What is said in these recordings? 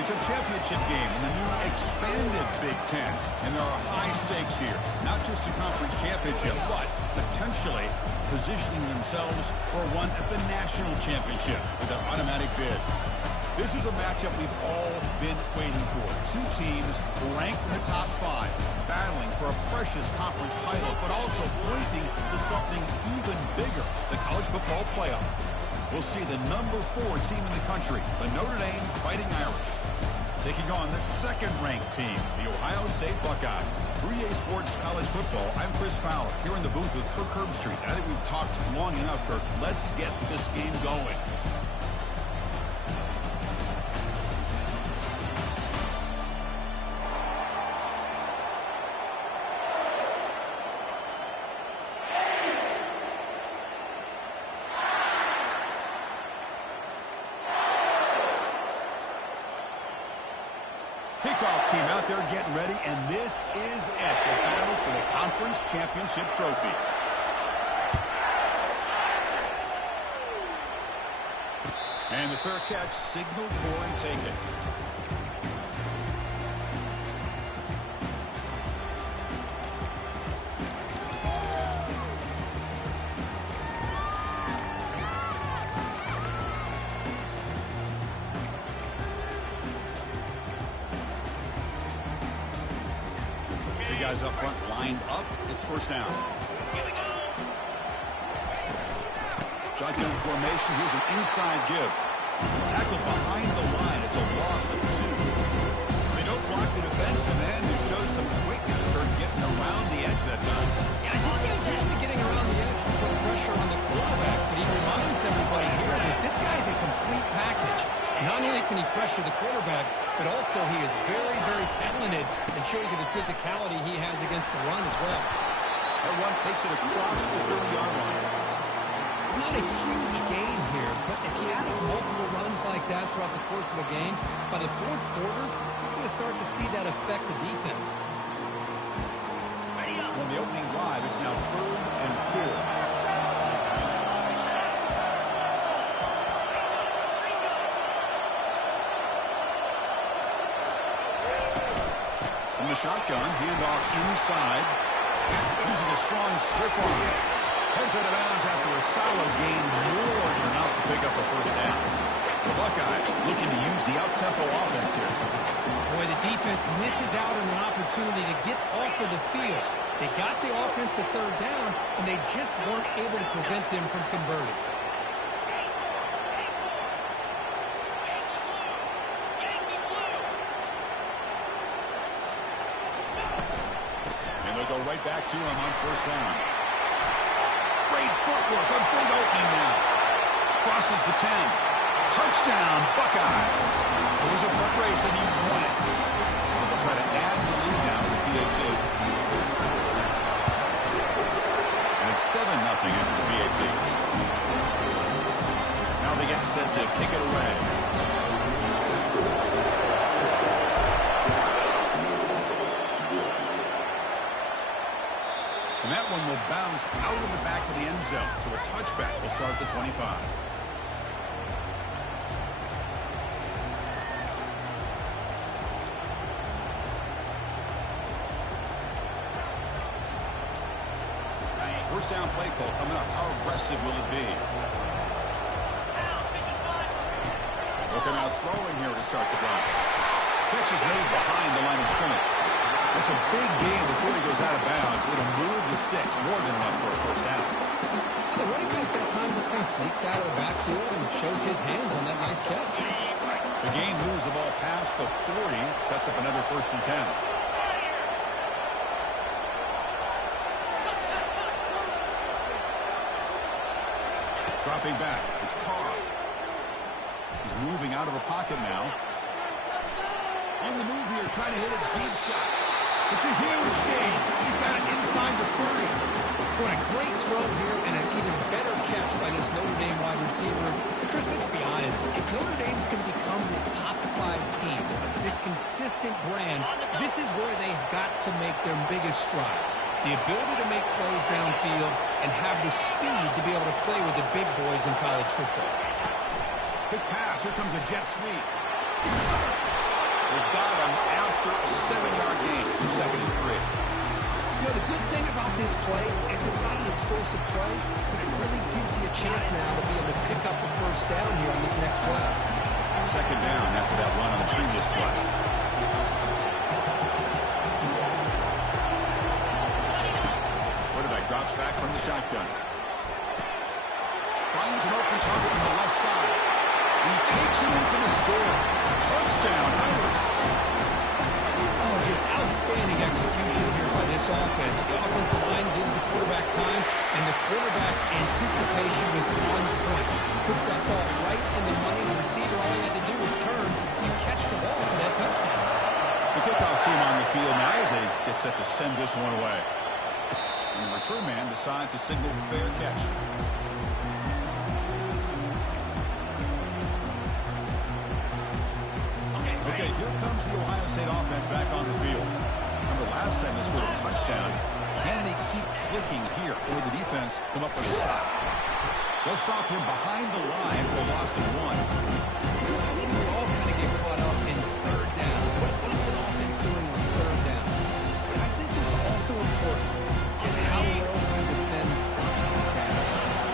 It's a championship game in the new expanded Big Ten, and there are high stakes here. Not just a conference championship, but potentially positioning themselves for one at the national championship with an automatic bid. This is a matchup we've all been waiting for. Two teams ranked in the top 5, battling for a precious conference title, but also pointing to something even bigger, the college football playoff. We'll see the number 4 team in the country, the Notre Dame Fighting Irish, taking on the second-ranked team, the Ohio State Buckeyes. 3A Sports College Football, I'm Chris Fowler, here in the booth with Kirk Herbstreit. I think we've talked long enough, Kirk. Let's get this game going. Kickoff team out there getting ready, and this is it, the battle for the conference championship trophy. And the fair catch signaled for and taken. Guys up front lined up. It's first down. Shotgun formation. Here's an inside give. Tackle behind the line. It's a loss of 2. They don't block the defensive end. It shows some quickness for getting around the edge that time. Yeah, this guy's usually getting around the edge to put pressure on the quarterback, but he reminds everybody here that this guy's a complete package. Not only can he pressure the quarterback, but also he is very, very talented and shows you the physicality he has against the run as well. That run takes it across the 30-yard line. It's not a huge gain here, but if you add up multiple runs like that throughout the course of a game, by the 4th quarter, you're going to start to see that affect the defense. From the opening drive, it's now 3rd and 4. The shotgun, handoff inside, using a strong stiff arm. Heads out of bounds after a solid gain, more than enough to pick up a first down. The Buckeyes looking to use the up-tempo offense here. Boy, the defense misses out on an opportunity to get off of the field. They got the offense to 3rd down, and they just weren't able to prevent them from converting. Go right back to him on first down. Great footwork, a big opening now. Crosses the 10. Touchdown, Buckeyes. It was a foot race and he won it. They'll try to add the lead now with PAT. And it's 7-0 after the PAT. Now they get set to kick it away. And that one will bounce out of the back of the end zone. So a touchback will start at the 25. First down play call coming up. How aggressive will it be? Looking out throwing here to start the drive. Catch is made behind the line of scrimmage. It's a big game before he goes out of bounds. It'll move the sticks more than enough for a first down. The running back that time just kind of sneaks out of the backfield and shows his hands on that nice catch. The game moves the ball past the 40, sets up another 1st and 10. Dropping back, it's Carr. He's moving out of the pocket now. On the move here, trying to hit a deep shot. It's a huge gain. He's got it inside the 30. What a great throw here and an even better catch by this Notre Dame wide receiver. Chris, let's be honest. If Notre Dame's going to become this top 5 team, this consistent brand, this is where they've got to make their biggest strides. The ability to make plays downfield and have the speed to be able to play with the big boys in college football. Quick pass. Here comes a jet sweep. 2nd and 3. You know, the good thing about this play is it's not an explosive play, but it really gives you a chance now to be able to pick up a first down here on this next play. 2nd down after that run on the previous play. Quarterback drops back from the shotgun. Finds an open target on the left side. And he takes it in for the score. Touchdown, Irish. Oh, just outstanding execution here by this offense. The offensive line gives the quarterback time, and the quarterback's anticipation was on point. Puts that ball right in the money. The receiver, all he had to do was turn and catch the ball for that touchdown. The kickoff team on the field now as they get set to send this one away. And the return man decides to signal fair catch. Okay, here comes the Ohio State offense back on the field. Remember, last time they scored a touchdown. Can they keep clicking here, or the defense come up with a stop? They'll stop him behind the line for a loss of 1. I think we all kind of get caught up in 3rd down. What is an offense doing on 3rd down? But I think what's also important is how well you defend 1st down.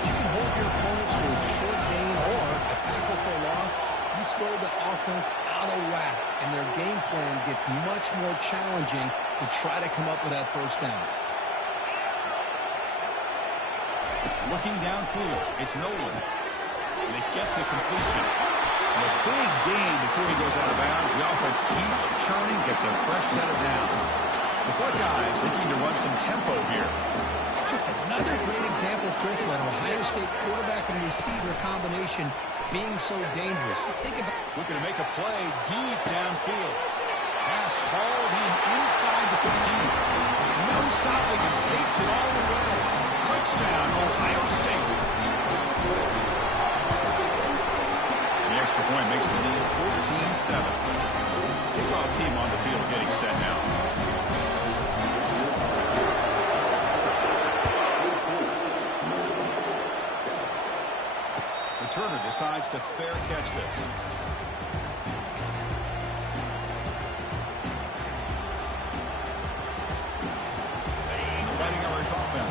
You can hold your opponents to a short gain or a tackle for a loss. You throw the offense out of whack, and their game plan gets much more challenging to try to come up with that 1st down. Looking downfield, it's Nolan. They get the completion. And a big gain before he goes out of bounds. The offense keeps churning, gets a fresh set of downs. The Buckeyes looking to run some tempo here. Just another great example, Chris, of an Ohio State quarterback and receiver combination being so dangerous. Think about looking to make a play deep downfield. Pass hauled in inside the 15. No stopping him. Takes it all the way. Touchdown, Ohio State. The extra point makes the lead 14-7. Kickoff team on the field getting set now. Returner decides to fair catch this.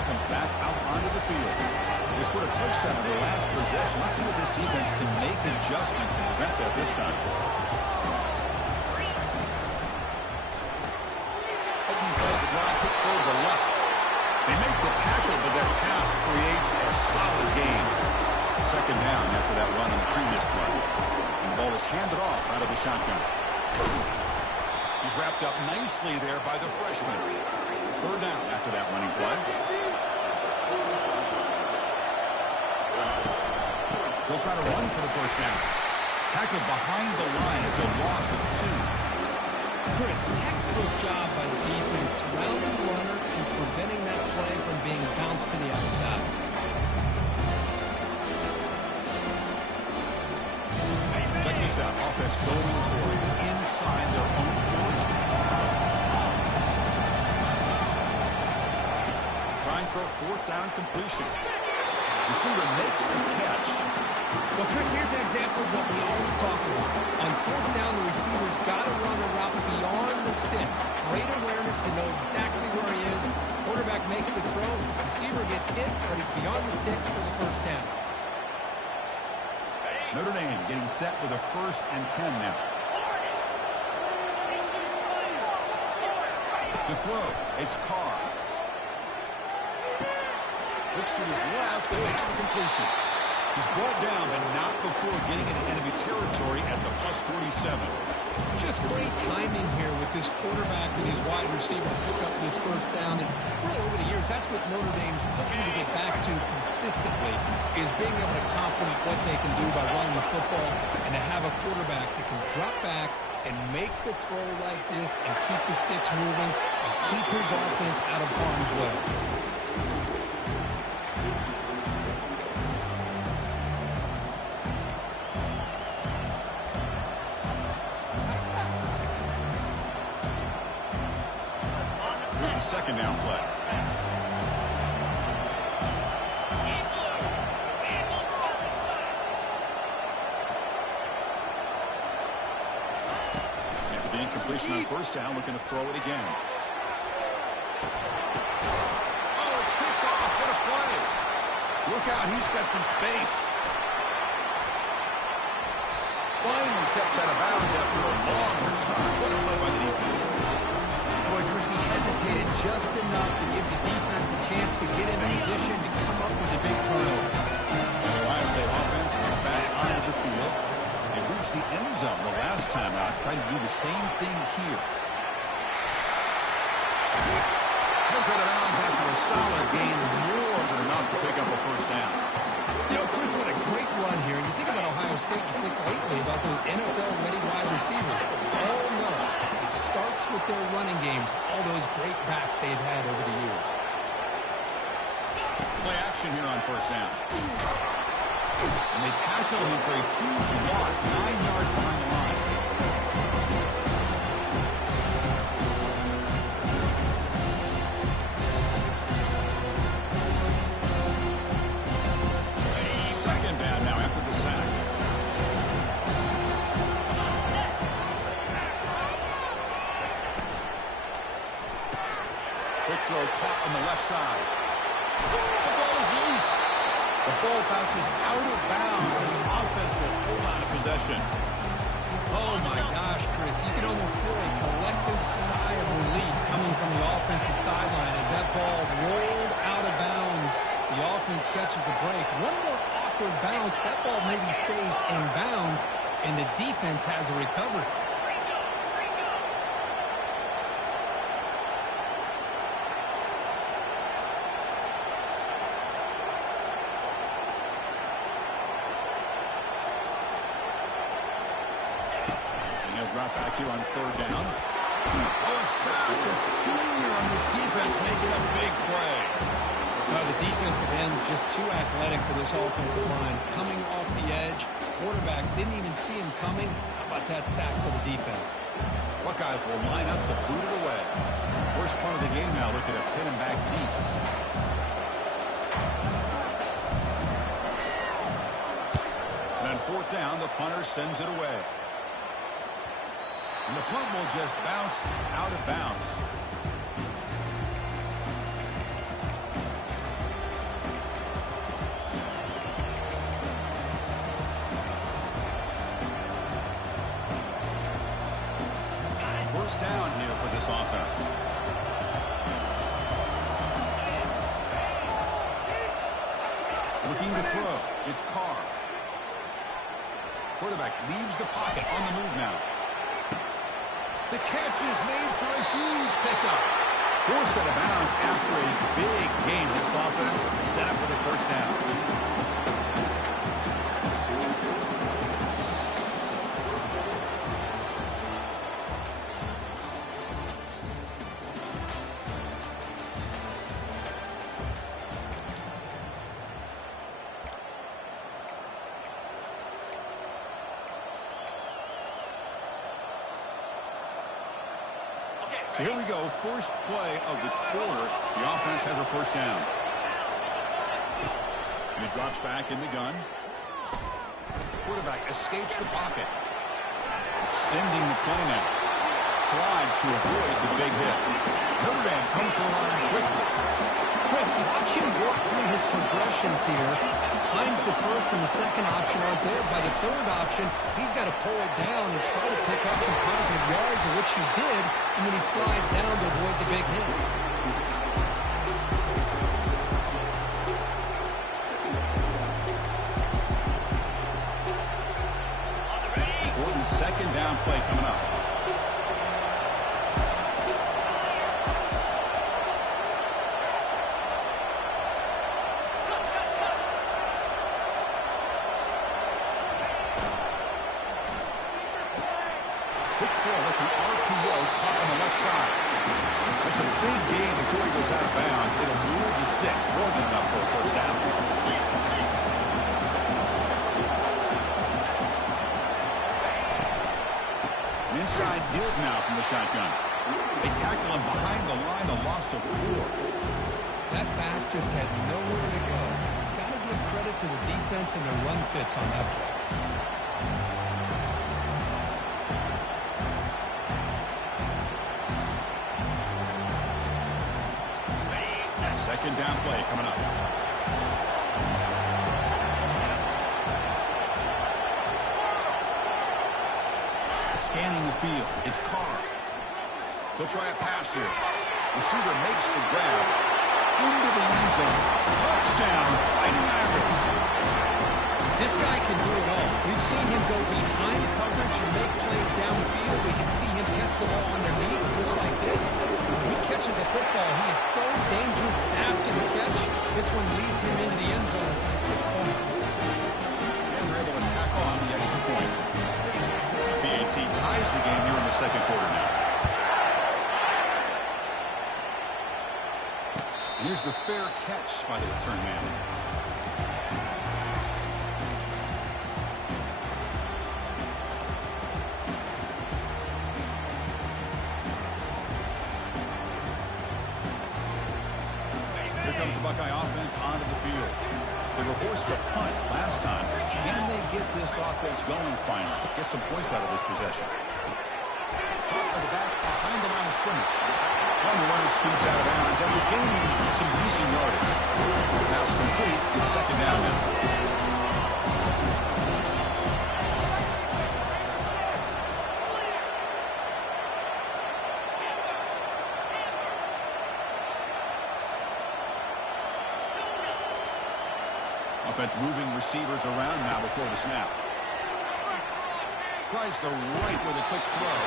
Comes back out onto the field. They scored a touchdown on their last possession. Let's see if this defense can make adjustments and prevent that this time. Opening play of the drive, put toward the left. They make the tackle, but their pass creates a solid gain. 2nd down after that run on the previous play. And the ball is handed off out of the shotgun. He's wrapped up nicely there by the freshman. 3rd down after that running play. They'll try to run for the 1st down. Tackled behind the line. It's a loss of 2. Chris, textbook job by the defense, surrounding the runner and preventing that play from being bounced to the outside. Check this out. Offense going for it inside their own 40. Trying for a 4th down completion. Receiver makes the catch. Well, Chris, here's an example of what we always talk about. On 4th down, the receiver's got to run a route beyond the sticks. Great awareness to know exactly where he is. Quarterback makes the throw. Receiver gets hit, but he's beyond the sticks for the 1st down. Notre Dame getting set with a 1st and 10 now. The throw, it's Carr. Looks to his left and makes the completion. He's brought down, but not before getting into enemy territory at the +47. Just great timing here with this quarterback and his wide receiver to pick up this 1st down. And really over the years, that's what Notre Dame's looking to get back to consistently, is being able to complement what they can do by running the football and to have a quarterback that can drop back and make the throw like this and keep the sticks moving and keep his offense out of harm's way. Here's the 2nd down play. After the incompletion on 1st down, looking to throw it again. Oh, it's picked off. What a play. Look out, he's got some space. Finally steps out of bounds after a long return. What a play by the defense. Boy, Chris, he hesitated just enough to give the defense a chance to get in position to come up with a big turnover. The Ohio State offense is back onto the field. They reached the end zone the last time out. Trying to do the same thing here. Heads out of bounds after a solid gain, more than enough to pick up a first down. You know, Chris, what a great run here. You think about Ohio State, you think lately about those NFL-ready wide receivers. Oh, no. It starts with their running games, all those great backs they've had over the years. Play action here on first down. And they tackle him for a huge loss, 9 yards behind the line. Second down now after the sack. Quick throw caught on the left side. The ball is loose. The ball bounces out of bounds, and the offense will hold on to possession. Oh, my gosh, Chris. You can almost feel a collective sigh of relief coming from the offensive sideline as that ball rolled out of bounds. The offense catches a break. One more awkward bounce. That ball maybe stays in bounds, and the defense has a recovery. Drop back here on third down. Oh, a sack. The senior on this defense making a big play. The defensive end's just too athletic for this offensive line. Coming off the edge, quarterback didn't even see him coming. How about that sack for the defense? Buckeyes will line up to boot it away. Worst part of the game now, looking to pin him back deep. And on fourth down, the punter sends it away. And the punt will just bounce out of bounds. First down here for this offense. Looking to throw. It's Carr. Quarterback leaves the pocket on the move now. The catch is made for a huge pickup. Forced out of bounds after a big game. This offense set up with a first down. So here we go, first play of the quarter. The offense has a first down. And he drops back in the gun. Quarterback escapes the pocket. Extending the play now. Slides to avoid the big hit. Notre Dame comes to the line quickly. Chris, watch him work through his progressions here. Finds the first and the second option aren't there. By the third option, he's got to pull it down and try to pick up some positive yards, of which he did, and then he slides down to avoid the big hit. Important second down play coming up. It's an RPO caught on the left side. It's a big gain before he goes out of bounds. It'll move the sticks more than enough for a first down. An inside give now from the shotgun. They tackle him behind the line, a loss of 4. That back just had nowhere to go. Got to give credit to the defense and their run fits on that play. second down play coming up. Scanning the field. It's Carr. He'll try a pass here. Receiver makes the grab. Into the end zone. Touchdown, Fighting Irish. This guy can do it all. We've seen him go behind coverage and make plays downfield. We can see him catch the ball underneath, just like this. When he catches a football, he is so dangerous after the catch. This one leads him into the end zone for the 6 points. And they're able to tack on the extra point. PAT ties the game here in the second quarter now. And here's the fair catch by the return man. The Buckeye offense onto the field. They were forced to punt last time. Can they get this offense going finally? Get some points out of this possession. Caught by the back behind the line of scrimmage. And the runner scoots out of bounds after gaining some decent yardage. Pass complete. It's second down now. Offense moving receivers around now before the snap. Tries the right with a quick throw.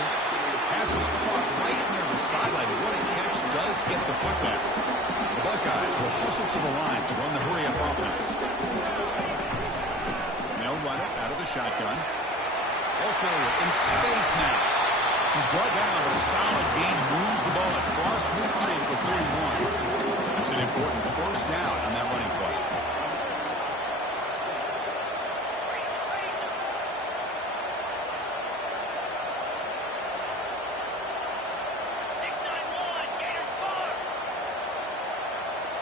Pass is caught right near the sideline. What a catch does get the foot back. The Buckeyes will hustle to the line to run the hurry-up offense. They'll run it out of the shotgun. Ball carrier in space now. He's brought down, but a solid gain moves the ball across midfield for 31. It's an important first down on that running play.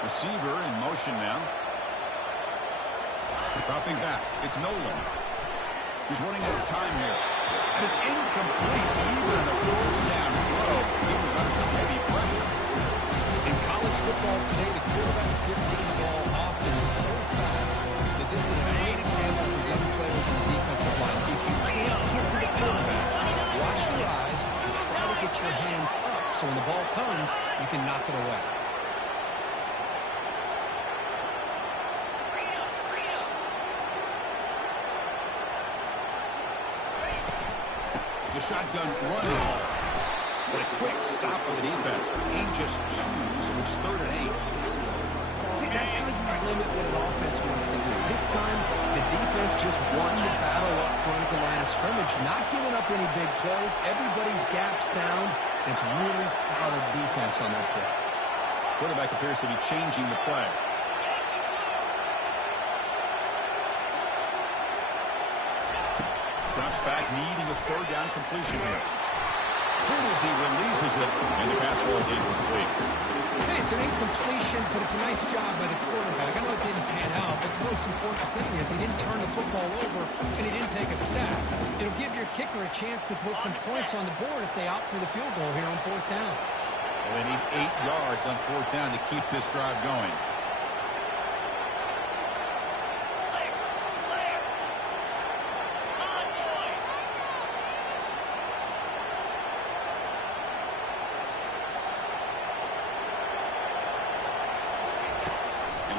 Receiver in motion now. Dropping back. It's Nolan. He's running out of time here. And it's incomplete. Even in the first down throw, he was under some heavy pressure. In college football today, the quarterbacks get rid of the ball often so fast that this is a great example for young players on the defensive line. If you can't get to the quarterback, watch your eyes and try to get your hands up so when the ball comes, you can knock it away. The shotgun run ball. But a quick stop of the defense. He just chews, so it's 3rd and 8. See, that's how you limit what an offense wants to do. This time, the defense just won the battle up front at the line of scrimmage, not giving up any big plays. Everybody's gap sound. It's really solid defense on that play. Quarterback appears to be changing the play. Drops back, needing a 3rd down completion here. Good as he releases it, and the pass ball is incomplete. Hey, it's an incompletion, but it's a nice job by the quarterback. I know it didn't pan out, but the most important thing is he didn't turn the football over, and he didn't take a sack. It'll give your kicker a chance to put some points on the board if they opt for the field goal here on 4th down. So they need 8 yards on 4th down to keep this drive going.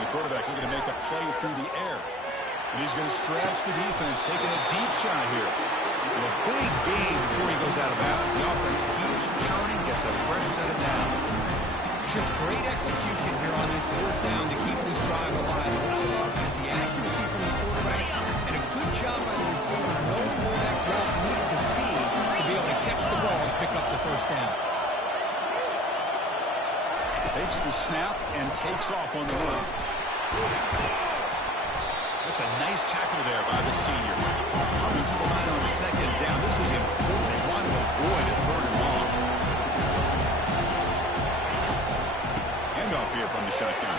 Quarterback looking to make a play through the air. And he's going to stretch the defense, taking a deep shot here. And a big gain before he goes out of bounds. The offense keeps churning, gets a fresh set of downs. Just great execution here on this 4th down to keep this drive alive. What I love is the accuracy from the quarterback and a good job by the receiver knowing where that route needed to be able to catch the ball and pick up the 1st down. Takes the snap and takes off on the run. That's a nice tackle there by the senior. Coming to the line on 2nd down. This is important. They want to avoid a 3rd and long. Handoff here from the shotgun.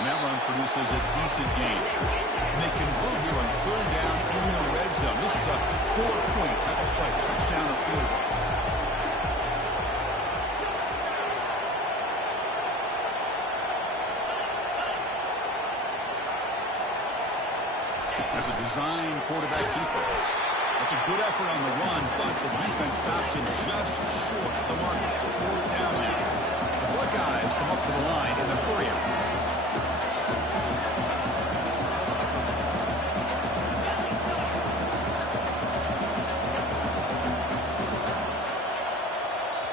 And that run produces a decent gain. And they convert here on 3rd down in the red zone. This is a 4-point type of play. Touchdown or field goal. a design quarterback keeper. That's a good effort on the run, but the defense stops him just short of the mark. Fourth down now. The Buckeyes come up to the line in the hurry-up.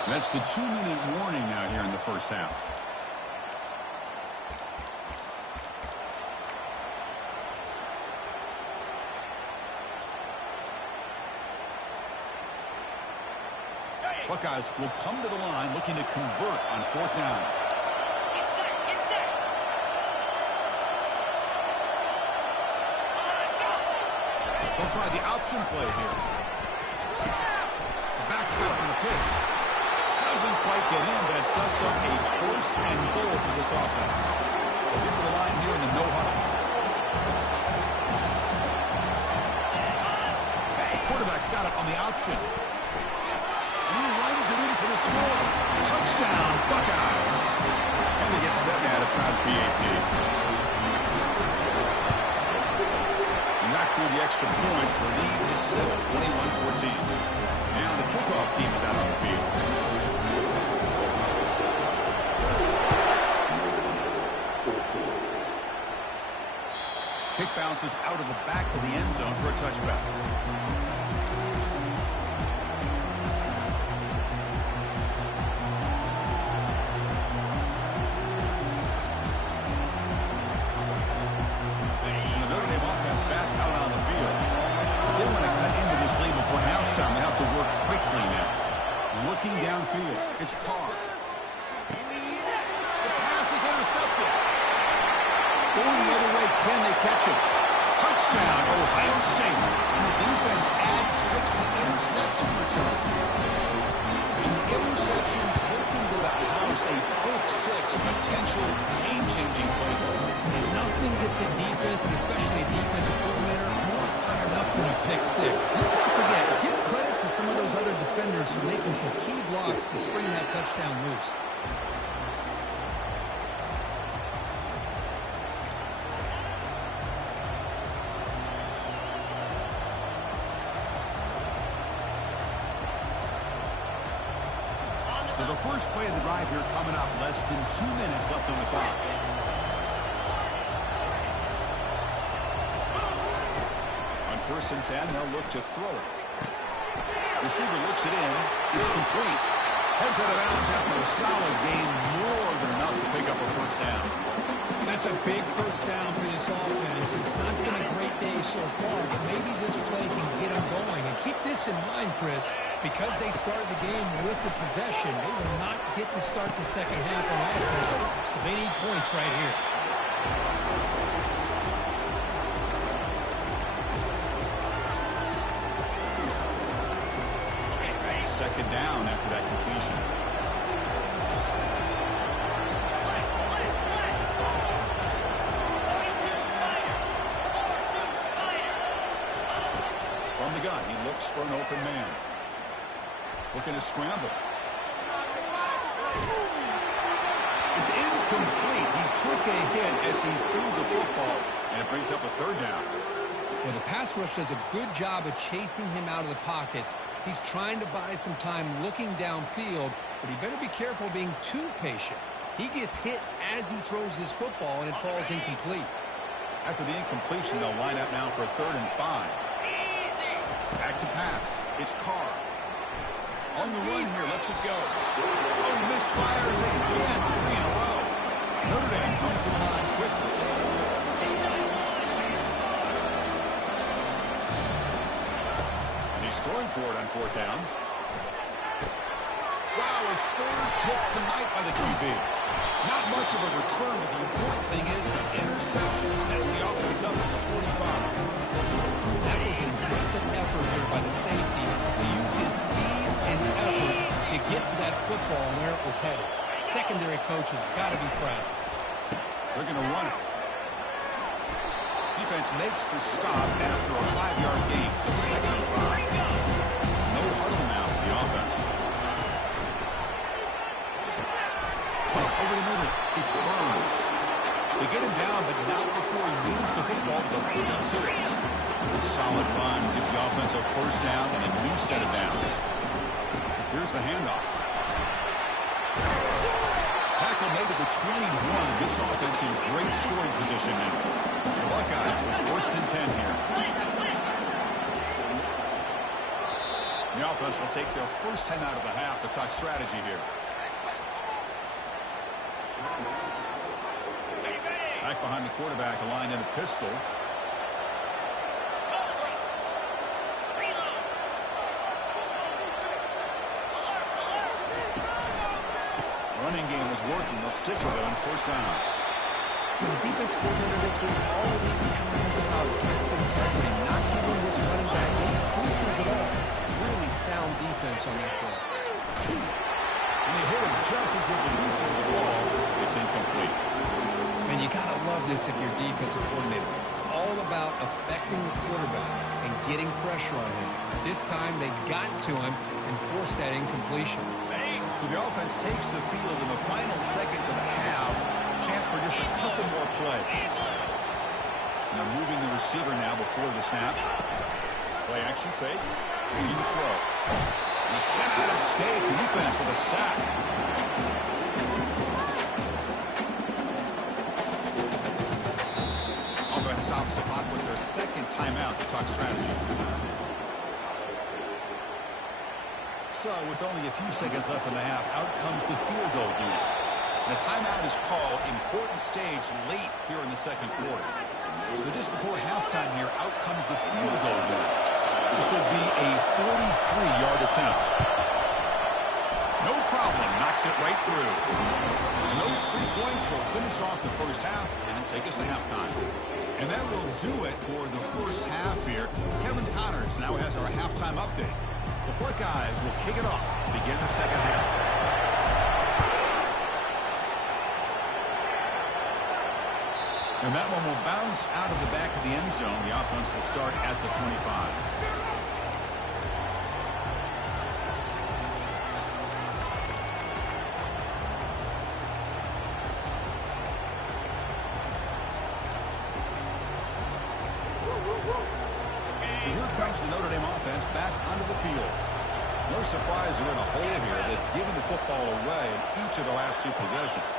That's the 2-minute warning now here in the first half. Buckeyes will come to the line looking to convert on fourth down. Get set. They'll try the option play here. The back's got up on the pitch. Doesn't quite get in, but it sets up a first and goal for this offense. They'll get to the line here in the no huddle. Quarterback's got it on the option. And he runs it in for the score. Touchdown, Buckeyes. And they get set now to try the PAT. And not through the extra point. The lead is set, 21-14. Now the kickoff team is out on the field. Kick bounces out of the back of the end zone for a touchback. And the Notre Dame offense back out on the field. They want to cut into this lead before halftime. They have to work quickly now. Looking downfield, it's Carr. The pass is intercepted. Going the other way, can they catch him? Touchdown, Ohio State. And the defense adds 6 with the interception return. And the interception taken to the house, a pick 6, potential game-changing play. And nothing gets a defense, and especially a defensive coordinator, more fired up than a pick 6. Let's not forget, give credit to some of those other defenders for making some key blocks to spring that touchdown loose. So the first play of the drive here coming up. Less than 2 minutes left on the clock. On 1st and 10, they'll look to throw it. Receiver looks it in. It's complete. Heads out of bounds after a solid gain. More than enough to pick up a first down. That's a big first down for this offense. It's not been a great day so far, but maybe this play can get them going. And keep this in mind, Chris, because they started the game with the possession, they will not get to start the second half on offense, so they need points right here. Second down after that completion. From the gun, he looks for an open man. Looking to scramble. It's incomplete. He took a hit as he threw the football, and it brings up a third down. Well, the pass rush does a good job of chasing him out of the pocket. He's trying to buy some time looking downfield, but he better be careful being too patient. He gets hit as he throws this football, and it falls incomplete. After the incompletion, they'll line up now for a 3rd and 5. Back to pass. It's Carr. On the run here, lets it go. Oh, he misfires again, 3 in a row. Notre Dame comes to the line quickly. And he's throwing for it on 4th down. Wow, a 3rd pick tonight by the QB. Not much of a return, but the important thing is the interception sets the offense up at the 45. That was an impressive effort here by the safety to use his speed and effort to get to that football and where it was headed. Secondary coach has got to be proud. They're going to run it. Defense makes the stop after a 5-yard gain, so 2nd and 5. No huddle now for the offense. Tuck over the middle. It's Burns. They get him down, but not before he moves the football to the 32. It's a solid run. Gives the offense a first down and a new set of downs. Here's the handoff. Tackle made at the 21. This offense in great scoring position now. The Buckeyes with first and 10 here. The offense will take their first 10 out of the half to talk strategy here. Back behind the quarterback, aligned in a pistol. Running game is working. They'll stick with it on first down. The defense coordinator this week already telling us about gap integrity, not giving this running back any creases at all. Really sound defense on that play. And they hit him just as he releases the ball. It's incomplete. And you got to love this if you're defensive coordinator. It's all about affecting the quarterback and getting pressure on him. This time they got to him and forced that incompletion. So the offense takes the field in the final seconds of the half. Chance for just a couple more plays. And they're moving the receiver now before the snap. Play action fake. Leading the throw. And he cannot escape the defense with a sack. Offense stops the clock with their second timeout to talk strategy. So, with only a few seconds left in the half, out comes the field goal duty. And a timeout is called, important stage late here in the second quarter. So just before halftime here, out comes the field goal duty. This will be a 43-yard attempt. No problem, knocks it right through. And those 3 points will finish off the first half and take us to halftime. And that will do it for the first half here. Kevin Connors now has our halftime update. The Buckeyes will kick it off to begin the second half. And that one will bounce out of the back of the end zone. The offense will start at the 25. So here comes the Notre Dame offense back onto the field. No surprise they're in a hole here. They've given the football away in each of the last 2 possessions.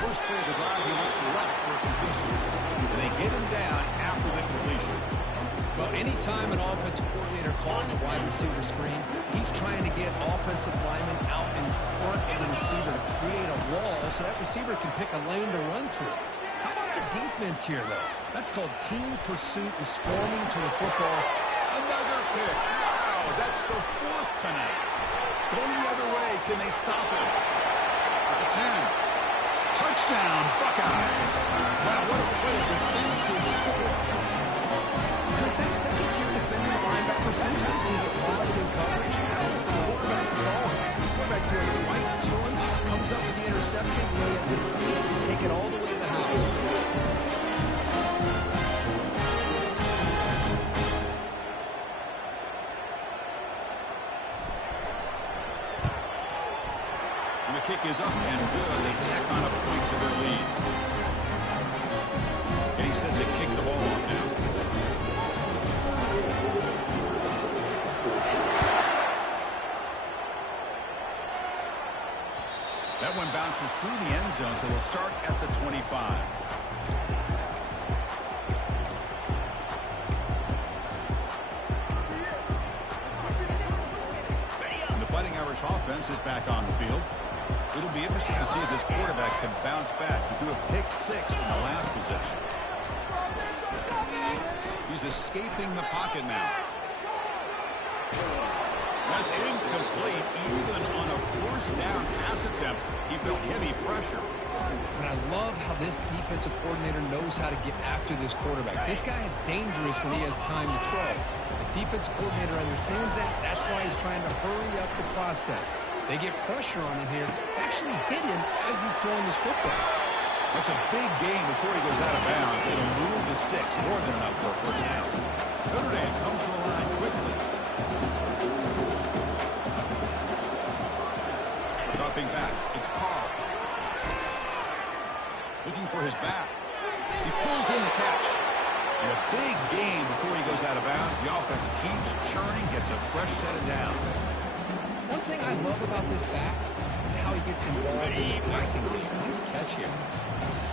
First play of the drive, he looks left for a completion. And they get him down after the completion. Well, anytime an offensive coordinator calls a wide receiver screen, he's trying to get offensive linemen out in front of the receiver to create a wall so that receiver can pick a lane to run through. How about the defense here, though? That's called team pursuit and swarming to the football. Another pick. Wow, that's the 4th tonight. Going the other way, can they stop him? At the 10. Touchdown, Buckeyes. Wow, what a play. Defensive score. Chris, that second-tier defender linebacker sometimes can get lost in coverage. I don't know if the quarterback saw him. The quarterback threw it right to him, comes up with the interception, and then he has the speed to take it all the way to the house. And the kick is up and good. They tack on a point to their lead. Getting set to kick the ball off now. That one bounces through the end zone, so they'll start at the 25. And the Fighting Irish offense is back on the field. It'll be interesting to see if this quarterback can bounce back. He threw a pick 6 in the last possession. He's escaping the pocket now. That's incomplete. Even on a first down pass attempt, he felt heavy pressure. And I love how this defensive coordinator knows how to get after this quarterback. This guy is dangerous when he has time to throw. The defensive coordinator understands that. That's why he's trying to hurry up the process. They get pressure on him here. Actually hit him as he's throwing this football. That's a big gain before he goes out of bounds. It'll move the sticks more than enough for a first down. Notre Dame comes to the line quickly. Dropping back. It's Carr. a big gain before he goes out of bounds. The offense keeps churning, gets a fresh set of downs. One thing I love about this back is how he gets involved in the passing game. Nice catch here.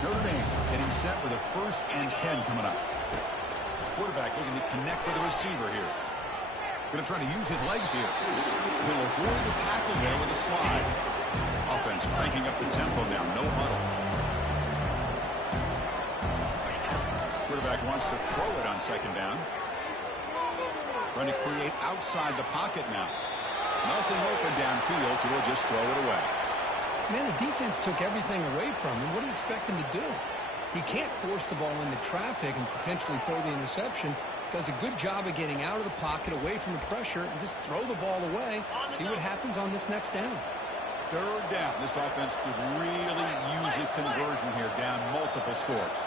Notre Dame getting set with a 1st and 10 coming up. Quarterback looking to connect with the receiver here. Going to try to use his legs here. He'll avoid the tackle there with a slide. Offense cranking up the tempo now. No huddle. Quarterback wants to throw it on 2nd down. Trying to create outside the pocket now. Nothing open downfield, so we'll just throw it away. Man, the defense took everything away from him. What do you expect him to do? He can't force the ball into traffic and potentially throw the interception. Does a good job of getting out of the pocket, away from the pressure, and just throw the ball away. See what happens on this next down. 3rd down. This offense could really use a conversion here, down multiple scores.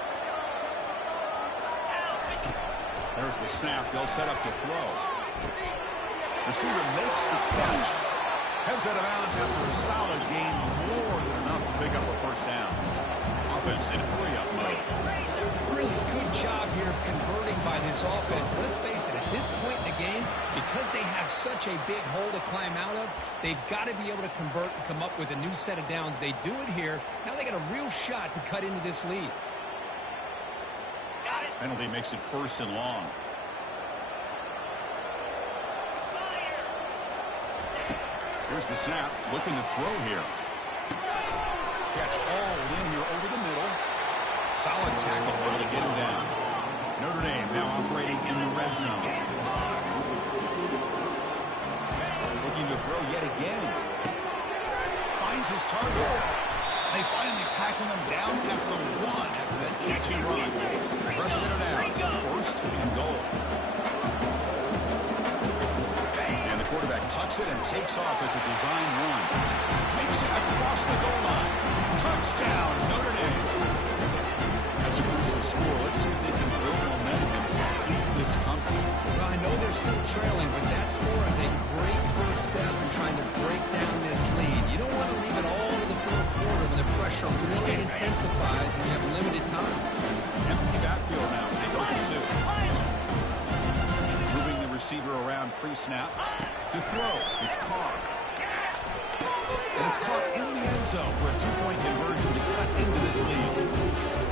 There's the snap. They'll set up to throw. Receiver makes the catch. Heads out of bounds after a solid gain, more than enough to pick up a 1st down. Offense in hurry-up mode. Really good job here of converting by this offense. Let's face it, at this point in the game, because they have such a big hole to climb out of, they've got to be able to convert and come up with a new set of downs. They do it here. Now they got a real shot to cut into this lead. Penalty makes it 1st and long. Here's the snap. Looking to throw here. Catch all in here over the middle. Solid tackle able to get him down. Notre Dame now operating in the red zone. Looking to throw yet again. Finds his target. They finally tackle him down at the 1 after that catch and run. Rush center down. 1st and goal. And the quarterback tucks it and takes off as a design run. Makes it across the goal line. Touchdown, Notre Dame. That's a crucial score. Let's see if they can build momentum and complete this comeback. Well, I know they're still trailing, but that score is a great first step in trying to break down this lead. You don't want to leave it all to the 4th quarter when the pressure really intensifies and you have limited time. Empty backfield now. They go for 2. Moving the receiver around pre-snap to throw. It's caught. And it's caught in the end zone for a 2-point conversion to cut into this lead.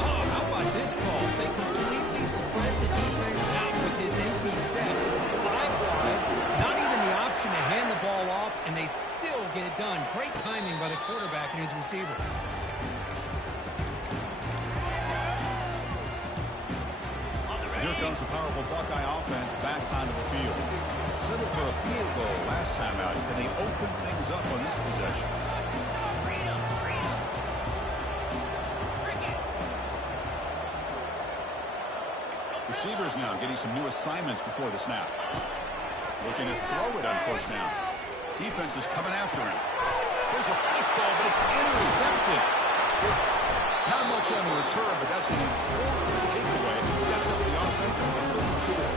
Oh, how about this call? They completely spread the defense out with this empty set. 5 wide, not even the option to hand the ball off, and they still get it done. Great timing by the quarterback and his receiver. Here comes the powerful Buckeye offense back onto the field. Settled for a field goal last time out. Can they open things up on this possession? Receivers now getting some new assignments before the snap. Looking to throw it on 1st down. Defense is coming after him. There's a fastball, but it's intercepted. Not much on the return, but that's an important takeaway. Sets up the offense on the 3rd.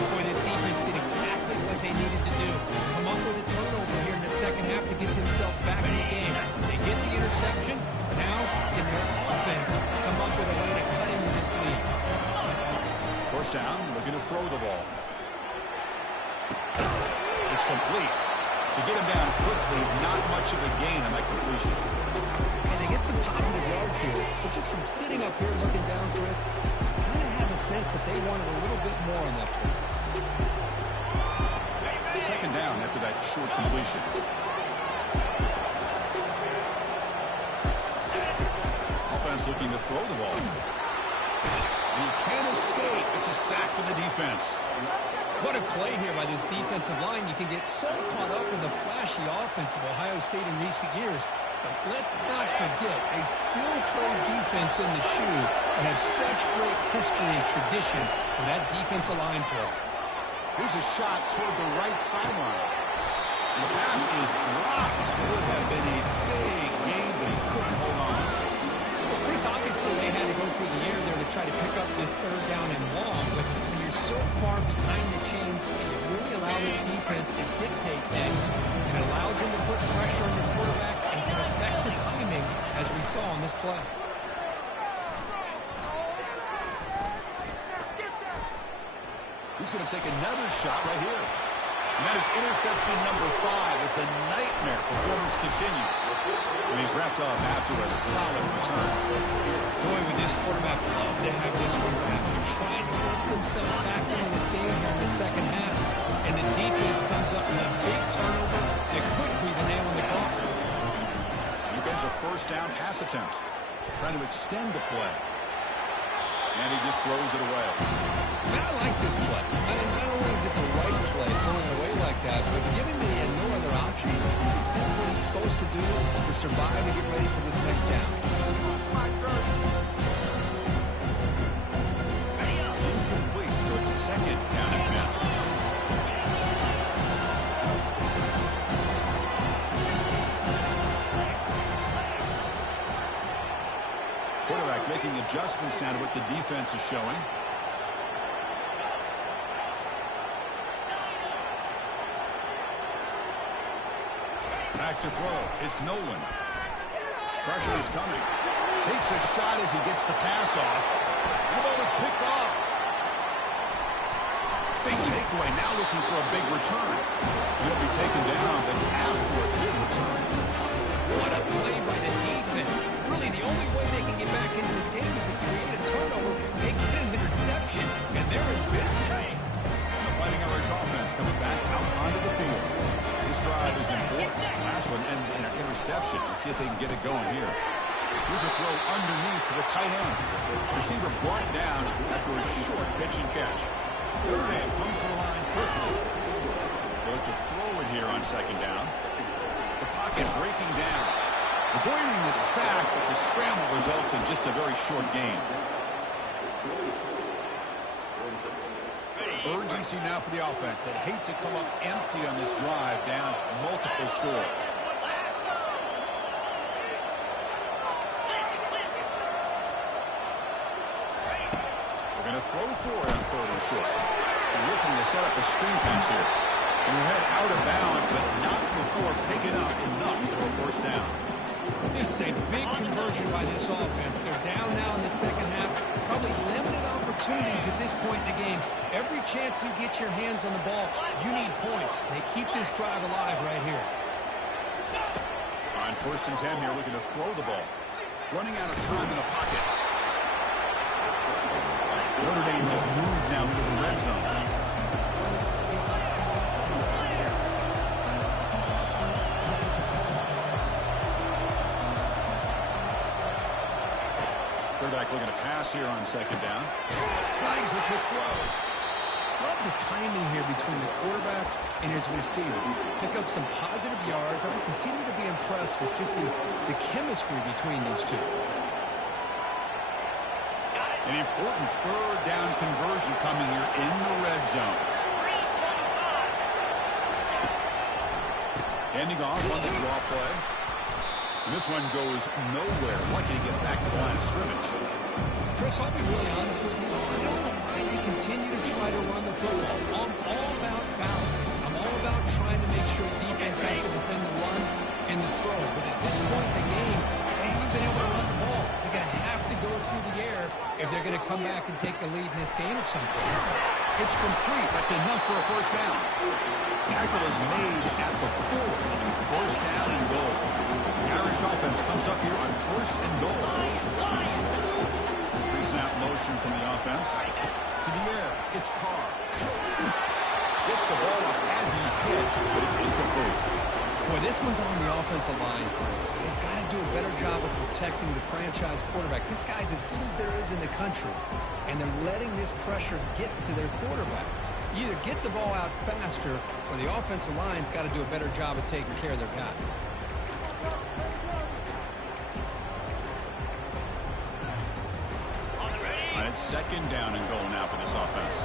Boy, this defense did exactly what they needed to do. Come up with a turnover here in the 2nd half to get themselves back in the game. They get the interception. Now, can their offense come up with a way to cut into this lead? 1st down, looking to throw the ball. It's complete. To get him down quickly, not much of a gain on that completion. And they get some positive yards here, but just from sitting up here looking down, Chris, you kind of have a sense that they wanted a little bit more on that play. 2nd down after that short completion. Offense looking to throw the ball. And he can't escape. It's a sack for the defense. What a play here by this defensive line. You can get so caught up in the flashy offense of Ohio State in recent years. But let's not forget, they still play defense in the shoe and have such great history and tradition with that defensive line play. Here's a shot toward the right sideline. The pass is dropped. Would have been a big gain, but he couldn't hold on. Well, Chris, obviously they had to go through the air there to try to pick up this 3rd down and long, but when you're so far behind the chains, you really allow this defense to dictate things, and it allows them to put pressure on your quarterback and can affect the timing, as we saw on this play. He's going to take another shot right here. And that is interception number 5 as the nightmare performance continues. And he's wrapped up after a solid return. Boy, would this quarterback love to have this one back. They're trying to work themselves back into this game here in the second half. And the defense comes up with a big turnover that could be the nail in the coffin. Defensive first down pass attempt. Trying to extend the play. And he just throws it away. Man, I like this play. I mean, not only is it the right play, throwing it away like that, but giving the no other option, he just did what he's supposed to do to survive and get ready for this next down. Incomplete, so it's second down and 10. Quarterback making adjustments now to what the defense is showing. Back to throw. It's Nolan. Pressure is coming. Takes a shot as he gets the pass off. The ball is picked off. Big takeaway. Now looking for a big return. He'll be taken down, but after a good return. What a play by the defense. Really, the only way they can get back into this game is to create a turnover. They get an interception, and they're in business. The Fighting Irish offense comes back out onto the field. This drive is important. Last one ended in an interception. Let's see if they can get it going here. Here's a throw underneath to the tight end. Receiver brought down after a short pitch and catch. Notre Dame comes to the line quickly. They look to throw it here on second down. The pocket breaking down. Avoiding the sack, but the scramble results in just a very short gain. Urgency now for the offense that hate to come up empty on this drive, down multiple scores. We're going to throw for it on third and short. They're looking to set up a screen pass here. And we'll head out of bounds, but not before picking up enough for a first down. This is a big conversion by this offense. They're down now in the second half. Probably limited opportunities at this point in the game. Every chance you get your hands on the ball, you need points. They keep this drive alive right here. On first and 10 here, looking to throw the ball. Running out of time in the pocket. Notre Dame has moved now into the red zone. Quarterback looking to pass here on second down. Slides the quick throw. Love the timing here between the quarterback and his receiver. Pick up some positive yards. I will continue to be impressed with just the chemistry between these two. An important third down conversion coming here in the red zone. Handing off on the draw play. And this one goes nowhere. Lucky to get back to the line of scrimmage. Chris, I'll be really honest with you. I don't know why they continue to try to run the football. I'm all about balance. I'm all about trying to make sure defense has to defend the run and the throw. But at this point in the game, they haven't been able to run the ball. They're going to have to go through the air if they're going to come back and take the lead in this game at some point. It's complete. That's enough for a first down. Tackle is made at the 4. First down and goal. The Irish offense comes up here on first and goal. Pre-snap motion from the offense. To the air. It's Carr. Gets the ball up as he's hit, but it's incomplete. Boy, this one's on the offensive line, Chris. They've got to do a better job of protecting the franchise quarterback. This guy's as good as there is in the country, and they're letting this pressure get to their quarterback. You either get the ball out faster, or the offensive line's got to do a better job of taking care of their guy. And it's second down and goal now for this offense.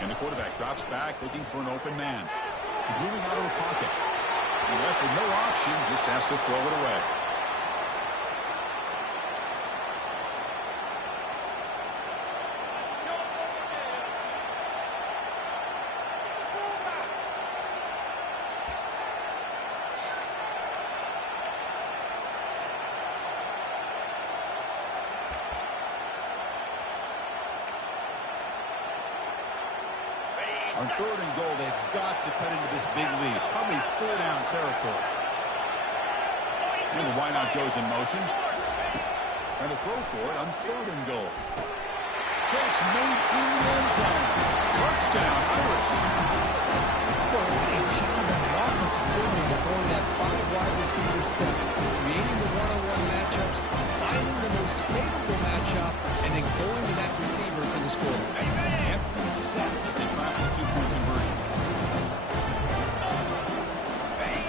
And the quarterback drops back looking for an open man. He's moving out of the pocket. And left with no option, just has to throw it away. On 3rd and goal, they've got to cut into this big lead. Probably 4-down territory. And the wideout goes in motion. And a throw for it on 3rd and goal. Catch made in the end zone. Touchdown, Irish. Well, great job on the offensive coordinator going that 5-wide receiver set, creating the one-on-one matchups, finding the most favorable matchup, and then going to that receiver for the score. Empty set as they try for a 2-point conversion.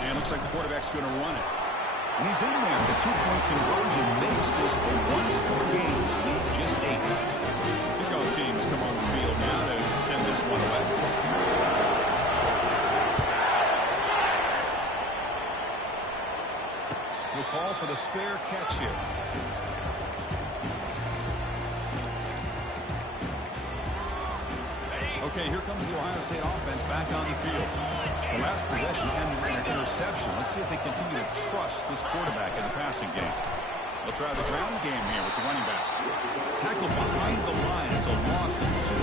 And looks like the quarterback's going to run it. And he's in there. The 2-point conversion makes this a one-score game. Lead just 8. Kickoff teams come on the field now to send this one away. We'll call for the fair catch here. Okay, here comes the Ohio State offense back on the field. The last possession ended in an interception. Let's see if they continue to trust this quarterback in the passing game. They'll try the ground game here with the running back. Tackled behind the line. It's a loss of 2.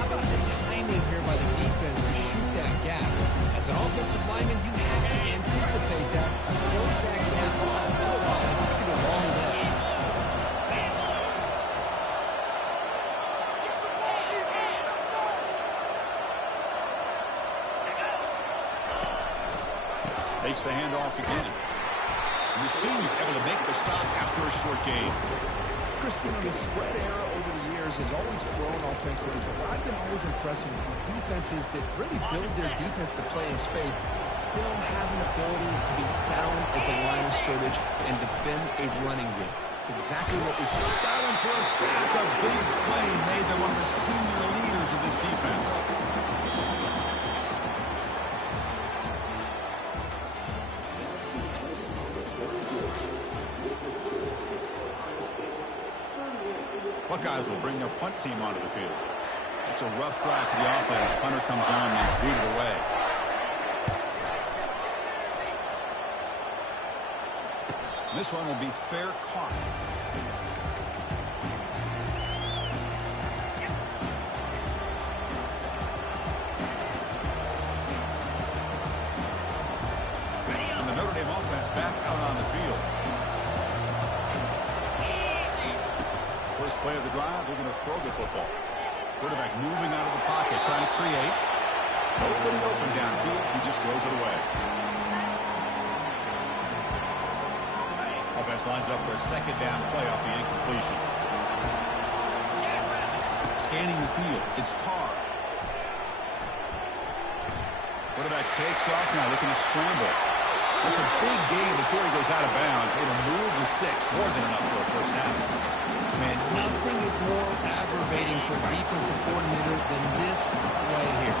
How about the timing here by the defense to shoot that gap? As an offensive lineman, you have to anticipate that, close that gap off. Otherwise, it could be a long day. Takes the handoff again. And the senior able to make the stop after a short gain. Christian, the spread era over the years has always grown offensively, but what I've been always impressed with defenses that really build their defense to play in space still have an ability to be sound at the line of scrimmage and defend a running game. It's exactly what we saw. Got him for a sack. A big play made by one of the senior leaders of this defense. Buckeyes will bring their punt team onto the field. It's a rough drive for the offense. Punter comes on and is booted away. This one will be fair caught. And the Notre Dame offense back out on the field. First play of the drive, they're going to throw the football. Quarterback moving out of the pocket, trying to create. Nobody open downfield. He just throws it away. Offense lines up for a 2nd down play off the incompletion. Scanning the field, it's Carr. Quarterback takes off now, looking to scramble. That's a big gain before he goes out of bounds. It'll move the sticks, more than enough for a first down. Man, nothing is more aggravating for a defensive coordinator than this right here.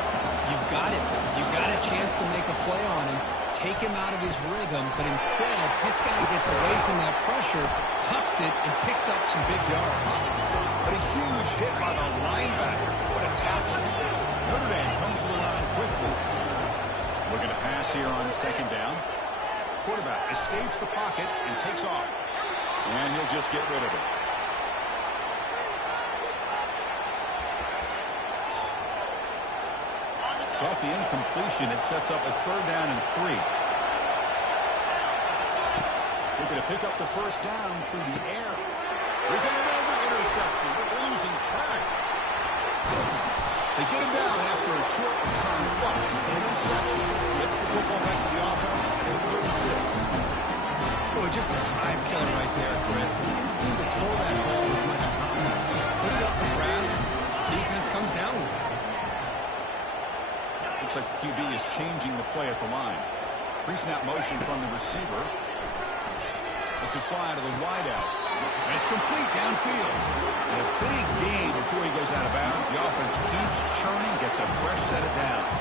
You've got it. You've got a chance to make a play on him, take him out of his rhythm, but instead, this guy gets away from that pressure, tucks it, and picks up some big yards. But a huge hit by the linebacker. What a tackle. Notre Dame comes to the line quickly. We're going to pass here on 2nd down. Quarterback escapes the pocket and takes off. And he'll just get rid of it. So off the incompletion, it sets up a 3rd down and 3. They're going to pick up the first down through the air. There's another interception. They're losing track. They get him down after a short return. But an interception gets the football back to the offense at 36. Boy, just a drive killer right there, Chris. He didn't seem to throw that ball with much confidence. Put it up for grabs. Defense comes down with it. Looks like the QB is changing the play at the line. Pre-snap motion from the receiver. Lets it fly to the wideout. And it's complete downfield. And a big gain before he goes out of bounds. The offense keeps churning, gets a fresh set of downs.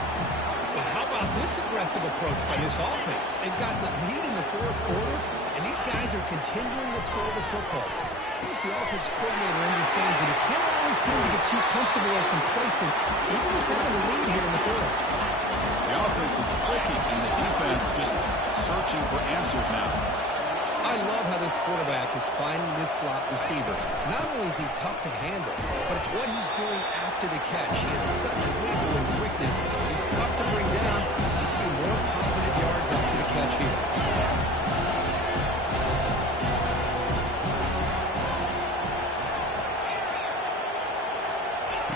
Well, how about this aggressive approach by this offense? They've got the lead in the 4th quarter, and these guys are continuing to throw the football. I think the offense coordinator understands that he can't allow his team to get too comfortable or complacent, even with having a lead here in the 4th. The offense is clicking, and the defense just searching for answers now. I I love how this quarterback is finding this slot receiver. Not only is he tough to handle, but it's what he's doing after the catch. He has such wiggle and quickness. He's tough to bring down. You see more positive yards after the catch here.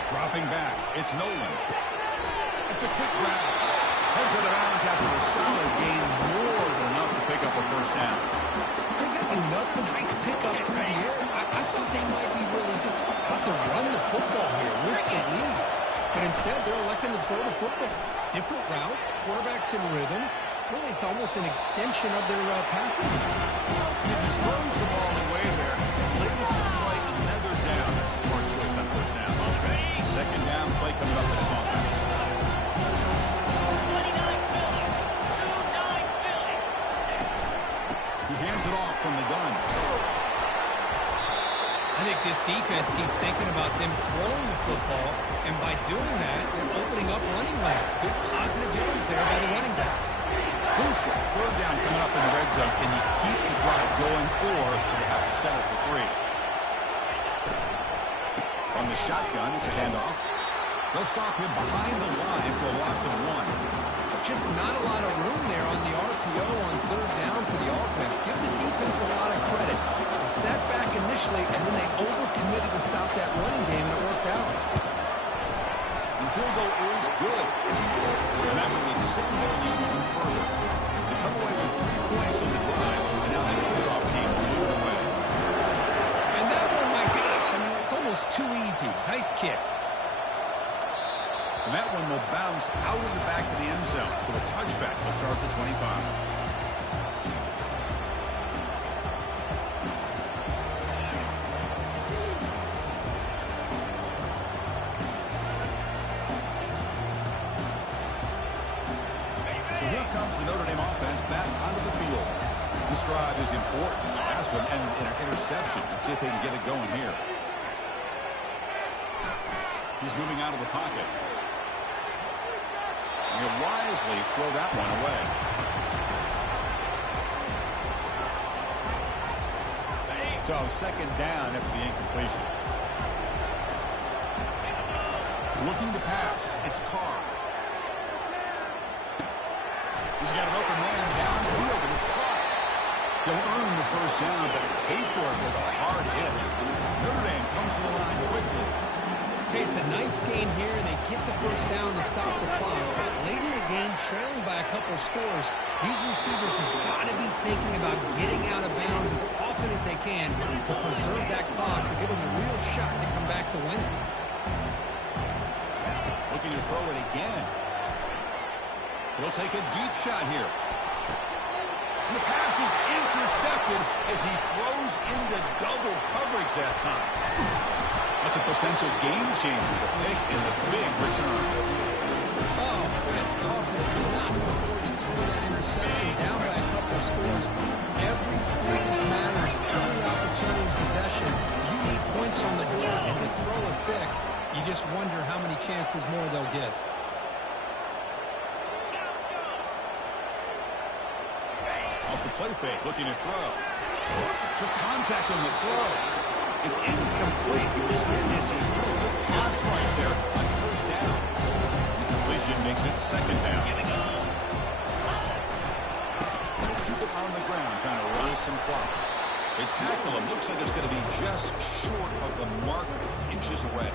Dropping back, it's Nolan. It's a quick grab. Heads out of bounds after a solid gain, more than enough to pick up a first down. Chris, that's another nice pickup through the air. I thought they might be really just out to run the football here with the lead. But instead, they're electing to throw the football. Different routes, quarterbacks in rhythm. Really, it's almost an extension of their passing. He just throws the ball away there and leads to play another down. That's a smart choice on first down. Second down play coming up in his offense. 29 Philly. 2-9 Philly. He hands it off from the gun. I think this defense keeps thinking about them throwing the football, and by doing that, they're opening up running lanes. Good positive yards there by the running back. Crucial. Third down coming up in the red zone. Can you keep the drive going, or do they have to settle for 3? From the shotgun, it's a handoff. They'll stop him behind the line for a loss of 1. Just not a lot of room there on the RPO on third down for the offense. Give the defense a lot of credit. They sat back initially, and then they overcommitted to stop that running game, and it worked out. The field goal is good. And that will extend their lead even further. They come away with 3 points on the drive, and now the kickoff team will lead the way. And that one, my gosh, I mean, it's almost too easy. Nice kick. And that one will bounce out of the back of the end zone. So a touchback will start at the 25. So here comes the Notre Dame offense back onto the field. This drive is important. Last one ended in an interception. Let's see if they can get it going here. He's moving out of the pocket. He'll wisely throw that one away. So second down after the incompletion. Looking to pass. It's Carr. He's got an open man downfield, and it's caught. He'll earn the first down, but pay for it with a hard hit. Notre Dame comes to the line quickly. Okay, it's a nice game here, and they get the first down to stop the clock. But late in the game, trailing by a couple of scores, these receivers have got to be thinking about getting out of bounds as often as they can to preserve that clock, to give them a real shot to come back to win it. Looking to throw it again. He'll take a deep shot here. And the pass is intercepted as he throws into double coverage that time. That's a potential game changer, the pick and the big return. Oh, Chris, the offense could not afford to throw that interception down by a couple of scores. Every series matters. Every opportunity possession. You need points on the board, and to throw a pick, you just wonder how many chances more they'll get. Off the play fake, looking to throw. Took contact on the throw. It's incomplete. You just did this. He threw a good pass rush there on first down. Incompletion makes it second down. Keep it on the ground, trying to run some clock. They tackle him. Looks like it's going to be just short of the mark, inches away.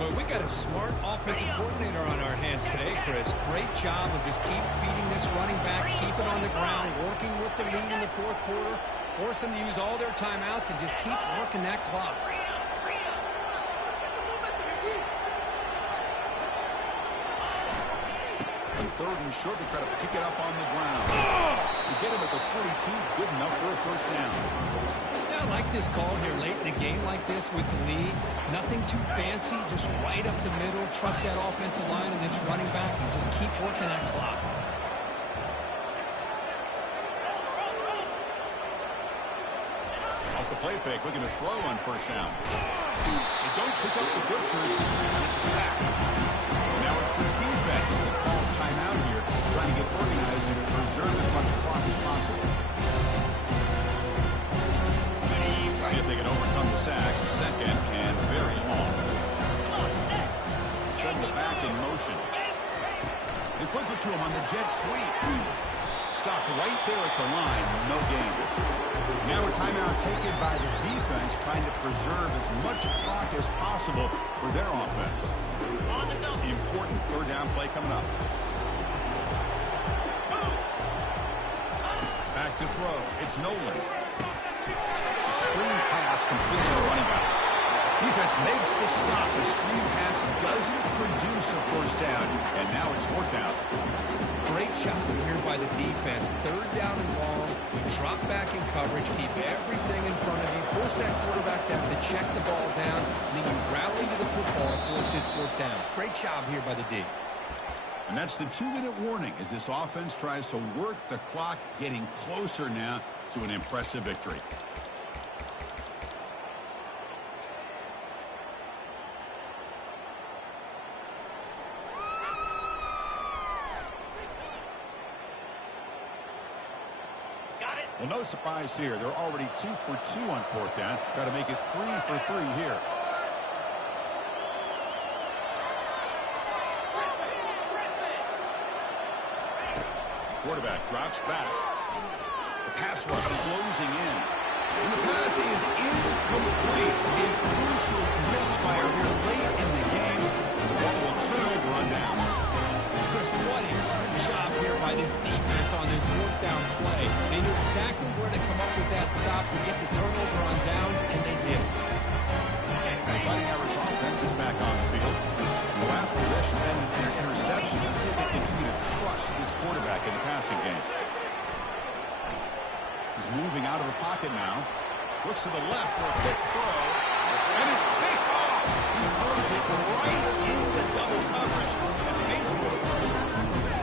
Well, we got a smart offensive coordinator on our hands today, Chris. Great job of just keep feeding this running back, keep it on the ground, working with the lead in the fourth quarter, force them to use all their timeouts, and just keep working that clock. On third and short, they try to pick it up on the ground. You get him at the 42, good enough for a first down. Yeah, I like this call here late in the game like this with the lead. Nothing too fancy, just right up the middle. Trust that offensive line and this running back and just keep working that clock. Off the play fake, looking to throw on first down. They don't pick up the blitzers, and it's a sack. Now it's the defense that calls timeout here, trying to get organized and preserve as much clock as possible. Let's see if they can overcome the sack. Second and very long. Send the back in motion. They flip it to him on the jet sweep. Stopped right there at the line. No gain. Now a timeout taken by the defense, trying to preserve as much clock as possible for their offense. Important third down play coming up. Back to throw. It's Nolan. It's a screen pass complete to the running back. Defense makes the stop. The screen pass doesn't produce a first down, and now it's fourth down. Great job here by the defense. Third down and long. Drop back in coverage. Keep everything in front of you. Force that quarterback to have to check the ball down. Then you rally to the football and force this fourth down. Great job here by the D. And that's the 2-minute warning as this offense tries to work the clock, getting closer now to an impressive victory. Well, no surprise here. They're already 2 for 2 on fourth down. Got to make it 3 for 3 here. Quarterback drops back. The pass rush is closing in. And the pass is incomplete. A crucial misfire here late in the game. The ball will turn over on downs. Chris, what a great job here by this defense on this fourth down play. They knew exactly where to come up with that stop to get the turnover on downs, and they did. The Fighting Irish offense is back on the field. The last possession ended in an interception. Let's see if they continue to crush this quarterback in the passing game. He's moving out of the pocket now. Looks to the left for a quick throw. And it's picked off. He throws it right into double coverage and pays for it.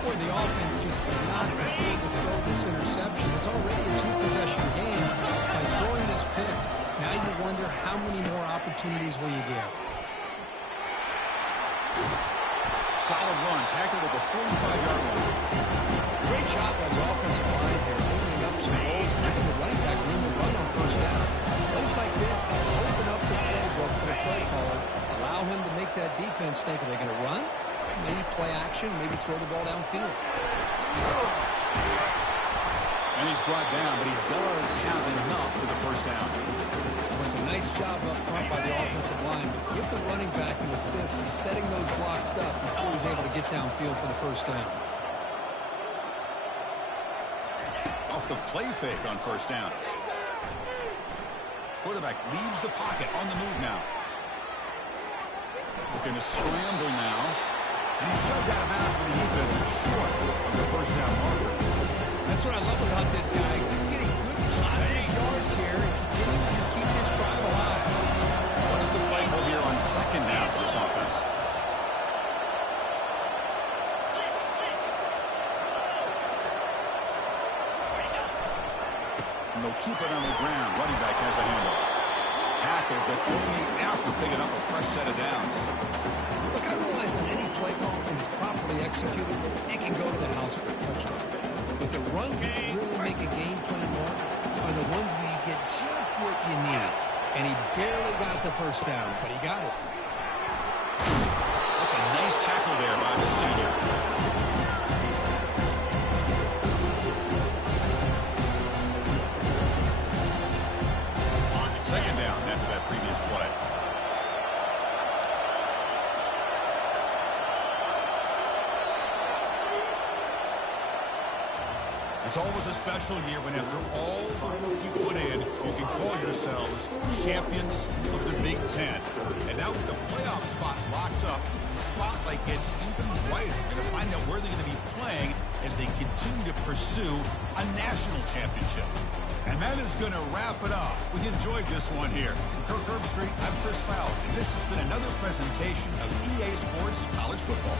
Boy, the offense just could not afford to throw this interception. It's already a 2-possession game. By throwing this pick, now you wonder how many more opportunities will you get. Solid run, tackled at the 45-yard line. Great job on the offensive line here, opening up some holes and giving the running back room to run on first down. Plays like this can open up the playbook for the play caller, allow him to make that defense think, are they going to run? Maybe play action, maybe throw the ball downfield. And he's brought down, but he does have enough for the first down. It was a nice job up front by the offensive line, but give the running back an assist for setting those blocks up before he was able to get downfield for the first down. Off the play fake on first down. Quarterback leaves the pocket on the move now. Looking to scramble now. And he's shoved out of bounds, but the defense is short of the first down marker. That's what I love about this guy. Just getting good positive yards here and continue to just keep this drive alive. What's the play call here on second down for this offense? And they'll keep it on the ground. Running back has the handoff. Tackled, but only after picking up a fresh set of downs. Look, I realize on any play call, when it's properly executed, it can go to the house for a touchdown. But the runs that really make a game plan work are the ones where you get just what you need. And he barely got the first down, but he got it. That's a nice tackle there by the senior. Second down after that previous play. It's always a special year when after all the work you put in, you can call yourselves champions of the Big Ten. And now with the playoff spot locked up, the spotlight gets even brighter. We're going to find out where they're going to be playing as they continue to pursue a national championship. And that is going to wrap it up. We enjoyed this one here. From Kirk Herbstreit, I'm Chris Fowler, and this has been another presentation of EA Sports College Football.